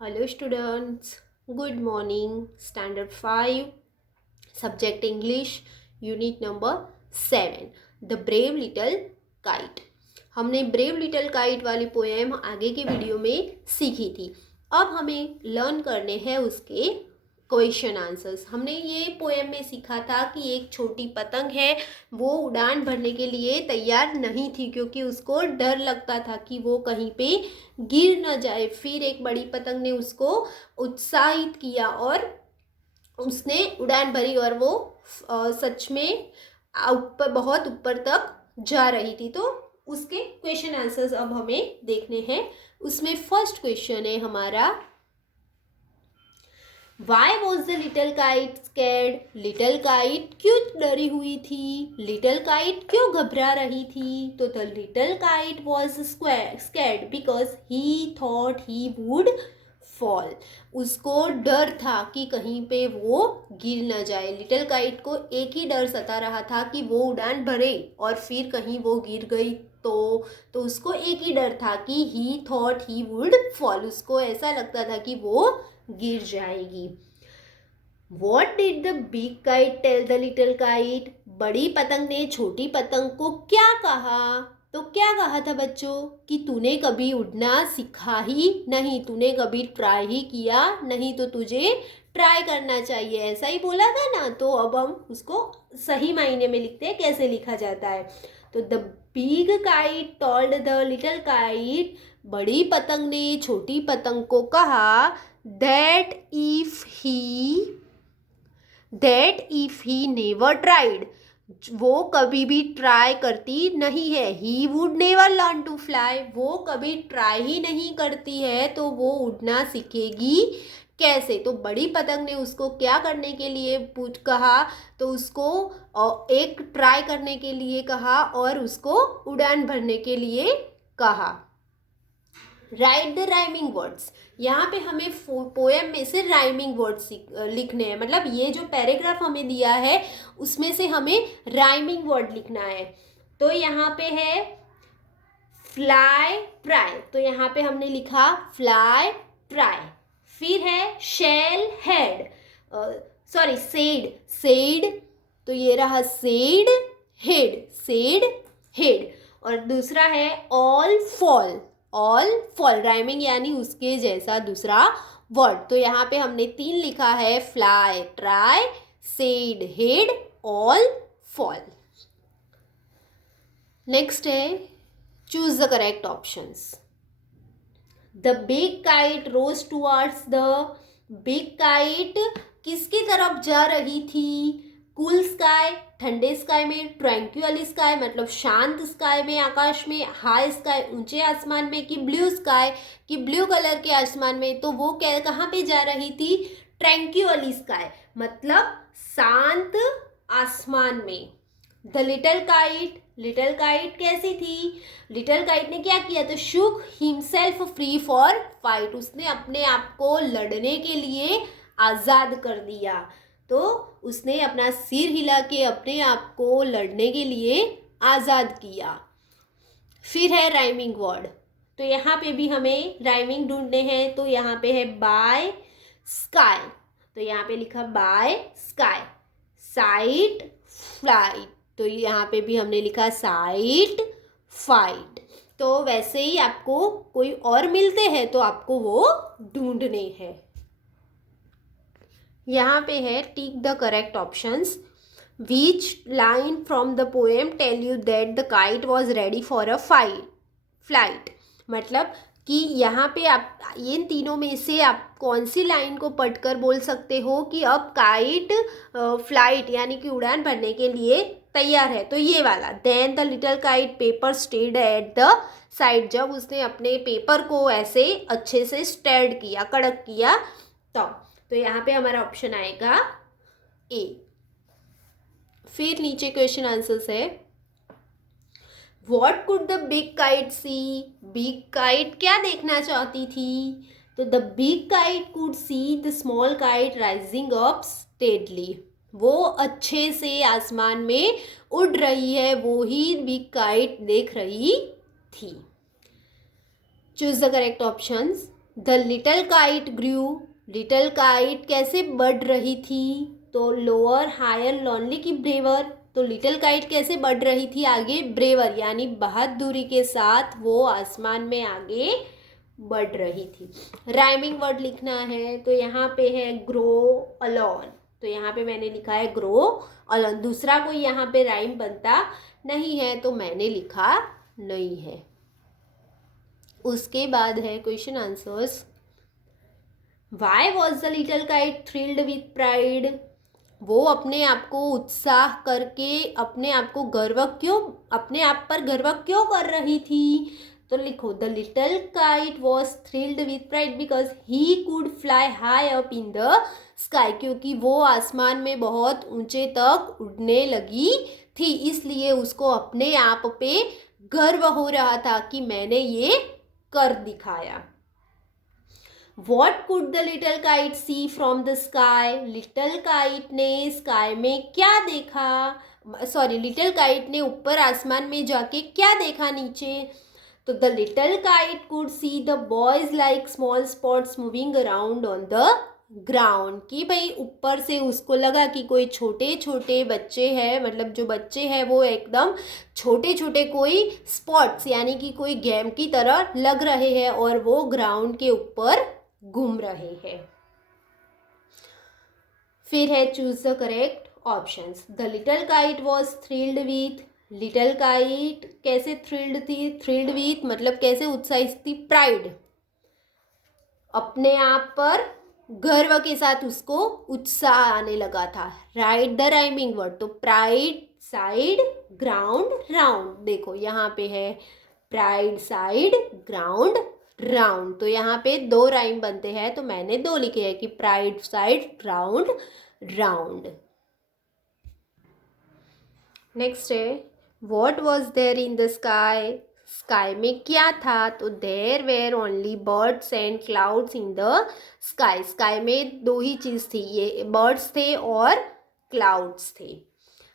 Hello students, good morning. Standard 5, subject English, unit number 7, The Brave Little Kite. हमने brave little kite वाली poem आगे के video में सीखी थी। अब हमें लर्न करने हैं उसके क्वेश्चन आंसर्स। हमने ये पोएम में सीखा था कि एक छोटी पतंग है, वो उड़ान भरने के लिए तैयार नहीं थी क्योंकि उसको डर लगता था कि वो कहीं पे गिर न जाए। फिर एक बड़ी पतंग ने उसको उत्साहित किया और उसने उड़ान भरी और वो सच में ऊपर, बहुत ऊपर तक जा रही थी। तो उसके क्वेश्चन आंसर्स अब हमें देखने हैं। उसमें फर्स्ट क्वेश्चन है हमारा, Y was the little kite scared? Little kite क्यों डरी हुई थी? लिटल काइट क्यों घबरा रही थी? तो the little kite was scared because he thought he would fall. उसको डर था कि कहीं पे वो गिर न जाए। लिटल काइट को एक ही डर सता रहा था कि वो उड़ान भरे और फिर कहीं वो गिर गई तो उसको एक ही डर था कि ही थॉट ही वुड फॉल। उसको ऐसा लगता था कि वो गिर जाएगी। What did the big kite tell the little kite? बड़ी पतंग ने छोटी पतंग को क्या कहा? तो क्या कहा था बच्चों कि तूने कभी उड़ना सीखा ही नहीं, तूने कभी ट्राई ही किया नहीं, तो तुझे ट्राई करना चाहिए, ऐसा ही बोला था ना। तो अब हम उसको सही मायने में लिखते हैं, कैसे लिखा जाता है। तो the big kite told the little kite, बड़ी पतंग ने छोटी पतंग को कहा, that if he never tried, वो कभी भी ट्राई करती नहीं है। he would never learn to fly, वो कभी ट्राई ही नहीं करती है, तो वो उड़ना सीखेगी कैसे? तो बड़ी पतंग ने उसको क्या करने के लिए कहा? तो उसको एक ट्राई करने के लिए कहा और उसको उड़ान भरने के लिए कहा। Right the rhyming words. यहाँ पे हमें पोएम में से राइमिंग वर्ड्स लिखने हैं, मतलब ये जो पैराग्राफ हमें दिया है उसमें से हमें राइमिंग वर्ड लिखना है। तो यहाँ पे है फ्लाई प्राई, तो यहाँ पे हमने लिखा फ्लाई प्राई। फिर है शेल हेड, सॉरी सेड, तो ये रहा सेड हेड। और दूसरा है ऑल फॉल राइमिंग यानी उसके जैसा दूसरा वर्ड। तो यहाँ पे हमने 3 लिखा है, fly try said head all fall. Next है choose the correct options. The big kite rose towards the, big kite किसकी तरफ जा रही थी? कूल स्काई, ठंडे स्काई में, ट्रैंक्विल स्काई मतलब शांत स्काई में, आकाश में, हाई स्काई ऊंचे आसमान में, कि ब्लू स्काई कि ब्लू कलर के आसमान में। तो वो क्या कहाँ पे जा रही थी? ट्रैंक्विल स्काई मतलब शांत आसमान में। द लिटल काइट कैसी थी? लिटल काइट ने क्या किया? तो शुक हिमसेल्फ फ्री फॉर फाइट, उसने अपने आप को लड़ने के लिए आज़ाद कर दिया। तो उसने अपना सिर हिला के अपने आप को लड़ने के लिए आज़ाद किया। फिर है राइमिंग वर्ड, तो यहाँ पे भी हमें राइमिंग ढूंढने हैं। तो यहाँ पे है बाय स्काई, तो यहाँ पे लिखा बाय स्काई। साइट फ्लाइट, तो यहाँ पे भी हमने लिखा साइट फाइट। तो वैसे ही आपको कोई और मिलते हैं तो आपको वो ढूंढने हैं। यहाँ पे है tick the correct options. Which line from the poem tell you that the kite was ready for a flight? मतलब कि यहाँ पे आप इन तीनों में से आप कौन सी लाइन को पढ़कर बोल सकते हो कि अब काइट फ्लाइट यानी कि उड़ान भरने के लिए तैयार है? तो ये वाला, then the little kite paper stayed at the side, जब उसने अपने पेपर को ऐसे अच्छे से स्टेड किया, कड़क किया तब। तो यहाँ पे हमारा ऑप्शन आएगा ए। फिर नीचे क्वेश्चन आंसर्स है, what could the big kite see? Big kite क्या देखना चाहती थी? तो the big kite could see the small kite rising up steadily, वो अच्छे से आसमान में उड़ रही है, वो ही बिग काइट देख रही थी। Choose the correct options. The little kite grew, little kite कैसे बढ़ रही थी, तो लोअर हायर लॉन्ली की ब्रेवर, तो लिटल काइट कैसे बढ़ रही थी आगे, ब्रेवर यानी बहादुरी के साथ वो आसमान में आगे बढ़ रही थी। राइमिंग वर्ड लिखना है, तो यहाँ पे है ग्रो अलॉन, तो यहाँ पे मैंने लिखा है ग्रो अलॉन, दूसरा कोई यहाँ पे राइम बनता नहीं है तो मैंने लिखा नहीं है। उसके बाद है question answers. Y was the little kite thrilled with pride, वो अपने आप को उत्साह करके अपने आप को गर्व क्यों, अपने आप पर गर्व क्यों कर रही थी, तो लिखो the little kite was thrilled with pride because he could fly high up in the sky, क्योंकि वो आसमान में बहुत ऊंचे तक उड़ने लगी थी, इसलिए उसको अपने आप पे गर्व हो रहा था कि मैंने ये कर दिखाया। What could the little kite see from the sky? Little kite ने स्काई में क्या देखा, सॉरी लिटल काइट ने ऊपर आसमान में जाके क्या देखा नीचे, तो the little kite could see the boys like small spots moving around on the ground, कि भाई ऊपर से उसको लगा कि कोई छोटे छोटे बच्चे हैं, मतलब जो बच्चे हैं वो एकदम छोटे छोटे कोई स्पॉट्स यानी कि कोई गेम की तरह लग रहे हैं और वो ग्राउंड के ऊपर घूम रहे हैं। फिर है choose the correct options. The little kite was thrilled with, little kite कैसे थ्रिल्ड थी, थ्रिल्ड विथ मतलब कैसे उत्साहित थी, प्राइड अपने आप पर गर्व के साथ उसको उत्साह आने लगा था। राइट द राइमिंग वर्ड, तो प्राइड साइड ग्राउंड राउंड, देखो यहाँ पे है प्राइड साइड ग्राउंड राउंड, तो यहाँ पे दो राइम बनते हैं तो मैंने दो लिखे हैं कि pride side ground round. Next है what was there in the sky, sky में क्या था, तो there were only birds and clouds in the sky, sky में दो ही चीज़ थी, ये बर्ड्स थे और क्लाउड्स थे।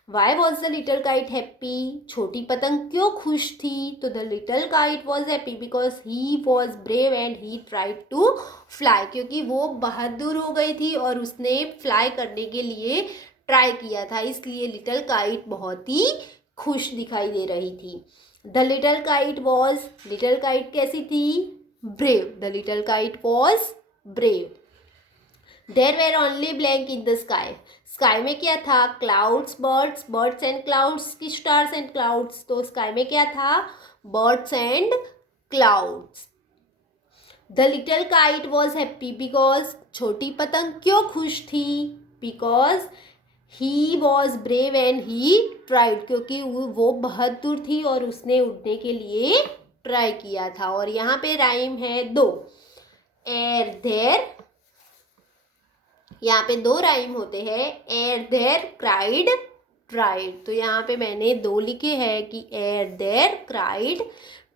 Why was the little kite happy, छोटी पतंग क्यों खुश थी, तो the little kite was happy because he was brave and he tried to fly, क्योंकि वो बहादुर हो गई थी और उसने फ्लाई करने के लिए ट्राई किया था, इसलिए लिटल काइट बहुत ही खुश दिखाई दे रही थी। The little kite was, little kite कैसी थी, brave, the little kite was brave. There were only blank in the sky, sky में क्या था, clouds birds, birds and clouds की स्टार्स एंड क्लाउड्स, तो स्काई में क्या था, birds and clouds. The little kite was happy because, छोटी पतंग क्यों खुश थी, because he was brave and he tried, क्योंकि वो बहादुर थी और उसने उड़ने के लिए ट्राई किया था। और यहाँ पे राइम है दो, एर देर, यहाँ पे दो राइम होते हैं, एर देर क्राइड ट्राइड, तो यहाँ पे मैंने दो लिखे हैं कि एर देर क्राइड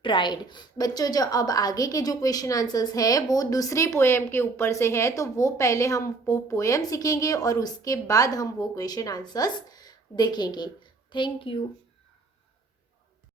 ट्राइड। बच्चों जो अब आगे के जो क्वेश्चन आंसर्स है वो दूसरे पोएम के ऊपर से है, तो वो पहले हम वो पोएम सीखेंगे और उसके बाद हम वो क्वेश्चन आंसर्स देखेंगे। Thank you.